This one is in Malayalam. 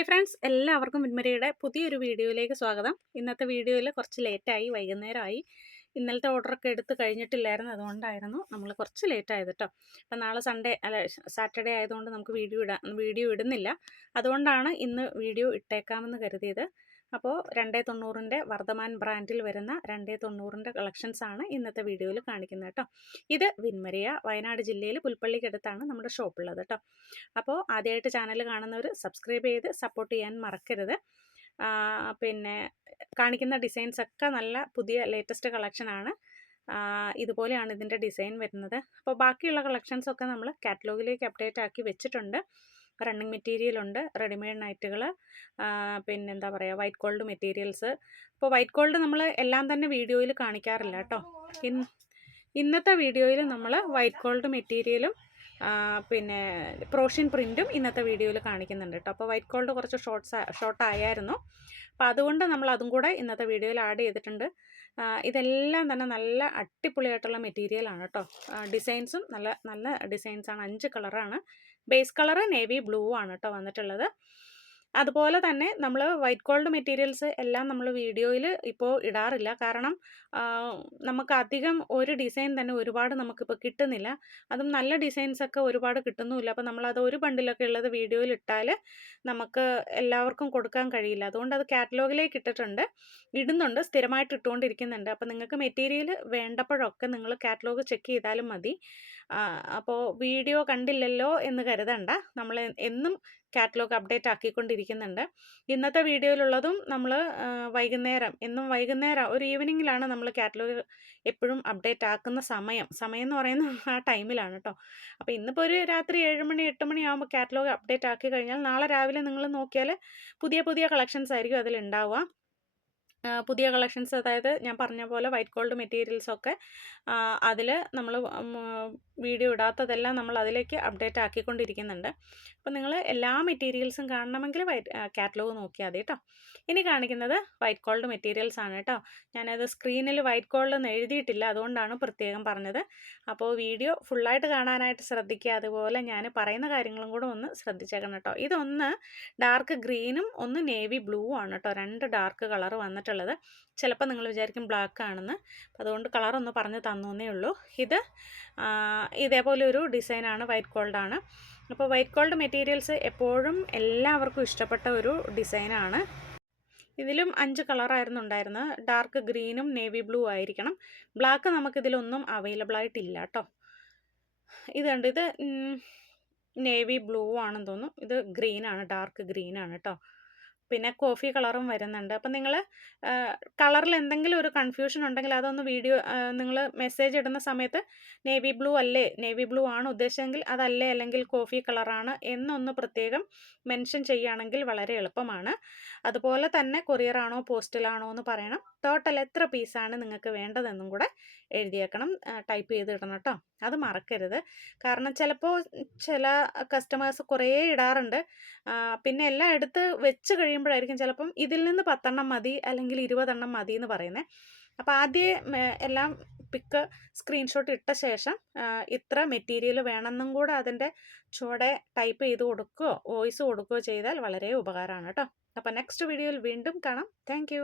ഹായ് ഫ്രണ്ട്സ് എല്ലാവർക്കും വിൻമരിയുടെ പുതിയൊരു വീഡിയോയിലേക്ക് സ്വാഗതം. ഇന്നത്തെ വീഡിയോയിൽ കുറച്ച് ലേറ്റായി വൈകുന്നേരമായി. ഇന്നലത്തെ ഓർഡറൊക്കെ എടുത്ത് കഴിഞ്ഞിട്ടില്ലായിരുന്നു അതുകൊണ്ടായിരുന്നു നമ്മൾ കുറച്ച് ലേറ്റ് ആയത് കേട്ടോ അപ്പം നാളെ സൺഡേ അല്ല സാറ്റർഡേ ആയതുകൊണ്ട് നമുക്ക് വീഡിയോ ഇടാ വീഡിയോ ഇടുന്നില്ല. അതുകൊണ്ടാണ് ഇന്ന് വീഡിയോ ഇട്ടേക്കാമെന്ന് കരുതിയത്. അപ്പോൾ രണ്ടേ തൊണ്ണൂറിന്റെ വർദ്ധമാൻ ബ്രാൻഡിൽ വരുന്ന രണ്ടേ തൊണ്ണൂറിന്റെ കളക്ഷൻസ് ആണ് ഇന്നത്തെ വീഡിയോയിൽ കാണിക്കുന്നത് കേട്ടോ. ഇത് വിൻമരിയ വയനാട് ജില്ലയിൽ പുൽപ്പള്ളിക്കടുത്താണ് നമ്മുടെ ഷോപ്പുള്ളത് കേട്ടോ. അപ്പോൾ ആദ്യമായിട്ട് ചാനൽ കാണുന്നവർ സബ്സ്ക്രൈബ് ചെയ്ത് സപ്പോർട്ട് ചെയ്യാൻ മറക്കരുത്. പിന്നെ കാണിക്കുന്ന ഡിസൈൻസ് ഒക്കെ നല്ല പുതിയ ലേറ്റസ്റ്റ് കളക്ഷനാണ് ഇതുപോലെയാണ് ഇതിന്റെ ഡിസൈൻ വരുന്നത്. അപ്പോൾ ബാക്കിയുള്ള കളക്ഷൻസൊക്കെ നമ്മൾ കാറ്റലോഗിലേക്ക് അപ്ഡേറ്റ് ആക്കി വെച്ചിട്ടുണ്ട്. റണ്ണിങ് മെറ്റീരിയൽ ഉണ്ട്. റെഡിമെയ്ഡ് നൈറ്റുകൾ പിന്നെന്താ പറയുക വൈറ്റ് ഗോൾഡ് മെറ്റീരിയൽസ് ഇപ്പോൾ വൈറ്റ് ഗോൾഡ് നമ്മൾ എല്ലാം തന്നെ വീഡിയോയിൽ കാണിക്കാറില്ല കേട്ടോ. ഇന്നത്തെ വീഡിയോയിൽ നമ്മൾ വൈറ്റ് ഗോൾഡ് മെറ്റീരിയലും പിന്നെ പ്രോഷ്യൻ പ്രിന്റും ഇന്നത്തെ വീഡിയോയിൽ കാണിക്കുന്നുണ്ട് കേട്ടോ. അപ്പോൾ വൈറ്റ് ഗോൾഡ് കുറച്ച് ഷോർട്ട്സ് ഷോർട്ട് ആയായിരുന്നു. അപ്പോൾ അതുകൊണ്ട് നമ്മൾ അതും കൂടെ ഇന്നത്തെ വീഡിയോയിൽ ആഡ് ചെയ്തിട്ടുണ്ട്. ഇതെല്ലാം തന്നെ നല്ല അടിപൊളിയായിട്ടുള്ള മെറ്റീരിയലാണ് കേട്ടോ. ഡിസൈൻസും നല്ല നല്ല ഡിസൈൻസാണ് അഞ്ച് കളറാണ് ബേസ് കളർ നേവി ബ്ലൂ ആണ് കേട്ടോ വന്നിട്ടുള്ളത്. അതുപോലെ തന്നെ നമ്മൾ വൈറ്റ് ഗോൾഡ് മെറ്റീരിയൽസ് എല്ലാം നമ്മൾ വീഡിയോയിൽ ഇപ്പോൾ ഇടാറില്ല. കാരണം നമുക്ക് അധികം ഒരു ഡിസൈൻ തന്നെ ഒരുപാട് നമുക്കിപ്പോൾ കിട്ടുന്നില്ല. അതും നല്ല ഡിസൈൻസ് ഒക്കെ ഒരുപാട് കിട്ടുന്നുമില്ല. അപ്പോൾ നമ്മളത് ഒരു ബണ്ടിലൊക്കെ ഉള്ളത് വീഡിയോയിൽ ഇട്ടാൽ നമുക്ക് എല്ലാവർക്കും കൊടുക്കാൻ കഴിയില്ല. അതുകൊണ്ട് അത് കാറ്റലോഗിലേക്ക് ഇട്ടിട്ടുണ്ട്. ഇടുന്നുണ്ട്. സ്ഥിരമായിട്ട് ഇട്ടുകൊണ്ടിരിക്കുന്നുണ്ട്. അപ്പോൾ നിങ്ങൾക്ക് മെറ്റീരിയൽ വേണ്ടപ്പോഴൊക്കെ നിങ്ങൾ കാറ്റലോഗ് ചെക്ക് ചെയ്താലും മതി. അപ്പോൾ വീഡിയോ കണ്ടില്ലല്ലോ എന്ന് കരുതണ്ട. നമ്മൾ എന്നും കാറ്റലോഗ് അപ്ഡേറ്റ് ആക്കിക്കൊണ്ടിരിക്കുന്നുണ്ട് ഇന്നത്തെ വീഡിയോയിലുള്ളതും നമ്മൾ വൈകുന്നേരം എന്നും വൈകുന്നേരം ഒരു ഈവനിങ്ങിലാണ് നമ്മൾ കാറ്റലോഗ് എപ്പോഴും അപ്ഡേറ്റ് ആക്കുന്ന സമയം. സമയം എന്ന് പറയുന്നത് ആ ടൈമിലാണ് കേട്ടോ അപ്പോൾ ഇന്നിപ്പോൾ ഒരു രാത്രി ഏഴ് മണി എട്ട് മണി ആകുമ്പോൾ കാറ്റലോഗ് അപ്ഡേറ്റ് ആക്കി കഴിഞ്ഞാൽ നാളെ രാവിലെ നിങ്ങൾ നോക്കിയാൽ പുതിയ പുതിയ കളക്ഷൻസ് ആയിരിക്കും ആ, പുതിയ കളക്ഷൻസ് അതായത് ഞാൻ പറഞ്ഞ പോലെ വൈറ്റ് ഗോൾഡ് മെറ്റീരിയൽസൊക്കെ അതിൽ നമ്മൾ വീഡിയോ ഇടാത്തതെല്ലാം നമ്മൾ അതിലേക്ക് അപ്ഡേറ്റ് ആക്കിക്കൊണ്ടിരിക്കുന്നുണ്ട്. അപ്പോൾ നിങ്ങൾ എല്ലാ മെറ്റീരിയൽസും കാണണമെങ്കിൽ വൈറ്റ് കാറ്റലോഗ് നോക്കിയാൽ മതി കേട്ടോ ഇനി കാണിക്കുന്നത് വൈറ്റ് ഗോൾഡ് മെറ്റീരിയൽസ് ആണ് കേട്ടോ ഞാനത് സ്ക്രീനിൽ വൈറ്റ് ഗോൾഡ് എന്ന് എഴുതിയിട്ടില്ല അതുകൊണ്ടാണ് പ്രത്യേകം പറഞ്ഞത്. അപ്പോൾ വീഡിയോ ഫുള്ളായിട്ട് കാണാനായിട്ട് ശ്രദ്ധിക്കുക അതുപോലെ ഞാൻ പറയുന്ന കാര്യങ്ങളും കൂടെ ഒന്ന് ശ്രദ്ധിച്ചേക്കണം കേട്ടോ ഇതൊന്ന് ഡാർക്ക് ഗ്രീനും ഒന്ന് നേവി ബ്ലൂ ആണ് കേട്ടോ രണ്ട് ഡാർക്ക് കളർ വന്നിട്ടുള്ളത് ചിലപ്പോൾ നിങ്ങൾ വിചാരിക്കും ബ്ലാക്ക് ആണെന്ന്. അതുകൊണ്ട് കളർ ഒന്ന് പറഞ്ഞ് തന്നേ ഉള്ളൂ. ഇത് ഇതേപോലെ ഒരു ഡിസൈനാണ് വൈറ്റ് ഗോൾഡാണ് അപ്പോൾ വൈറ്റ് ഗോൾഡ് മെറ്റീരിയൽസ് എപ്പോഴും എല്ലാവർക്കും ഇഷ്ടപ്പെട്ട ഒരു ഡിസൈനാണ് ഇതിലും അഞ്ച് കളറായിരുന്നു ഉണ്ടായിരുന്നത്. ഡാർക്ക് ഗ്രീനും നേവി ബ്ലൂ ആയിരിക്കണം. ബ്ലാക്ക് നമുക്കിതിലൊന്നും അവൈലബിൾ ആയിട്ടില്ല കേട്ടോ. ഇത് കണ്ട് ഇത് നേവി ബ്ലൂ ആണെന്ന് തോന്നുന്നു. ഇത് ഗ്രീനാണ് ഡാർക്ക് ഗ്രീനാണ് കേട്ടോ. പിന്നെ കോഫി കളറും വരുന്നുണ്ട്. അപ്പം നിങ്ങൾ കളറിൽ എന്തെങ്കിലും ഒരു കൺഫ്യൂഷൻ ഉണ്ടെങ്കിൽ അതൊന്ന് വീഡിയോ നിങ്ങൾ മെസ്സേജ് ഇടുന്ന സമയത്ത് നേവി ബ്ലൂ അല്ലേ നേവി ബ്ലൂ ആണ് ഉദ്ദേശമെങ്കിൽ അതല്ലേ അല്ലെങ്കിൽ കോഫി കളറാണ് എന്നൊന്ന് പ്രത്യേകം മെൻഷൻ ചെയ്യുകയാണെങ്കിൽ വളരെ എളുപ്പമാണ്. അതുപോലെ തന്നെ കൊറിയറാണോ പോസ്റ്റലാണോ എന്ന് പറയണം. ടോട്ടൽ എത്ര പീസാണ് നിങ്ങൾക്ക് വേണ്ടതെന്നും കൂടെ എഴുതിയേക്കണം. ടൈപ്പ് ചെയ്ത് ഇടണം കേട്ടോ. അത് മറക്കരുത്. കാരണം ചിലപ്പോൾ ചില കസ്റ്റമേഴ്സ് കുറേ ഇടാറുണ്ട്. പിന്നെ എല്ലാം എടുത്ത് വെച്ച് കഴിയുമ്പോഴായിരിക്കും ചിലപ്പം ഇതിൽ നിന്ന് പത്തെണ്ണം മതി അല്ലെങ്കിൽ ഇരുപതെണ്ണം മതി എന്ന് പറയുന്നത് അപ്പോൾ ആദ്യം എല്ലാം പിക്ക് സ്ക്രീൻഷോട്ട് ഇട്ട ശേഷം ഇത്ര മെറ്റീരിയൽ വേണമെന്നും കൂടെ അതിന്റെ ചുവടെ ടൈപ്പ് ചെയ്ത് കൊടുക്കുകയോ വോയിസ് കൊടുക്കുകയോ ചെയ്താൽ വളരെ ഉപകാരമാണ് കേട്ടോ. അപ്പോൾ നെക്സ്റ്റ് വീഡിയോയിൽ വീണ്ടും കാണാം. താങ്ക്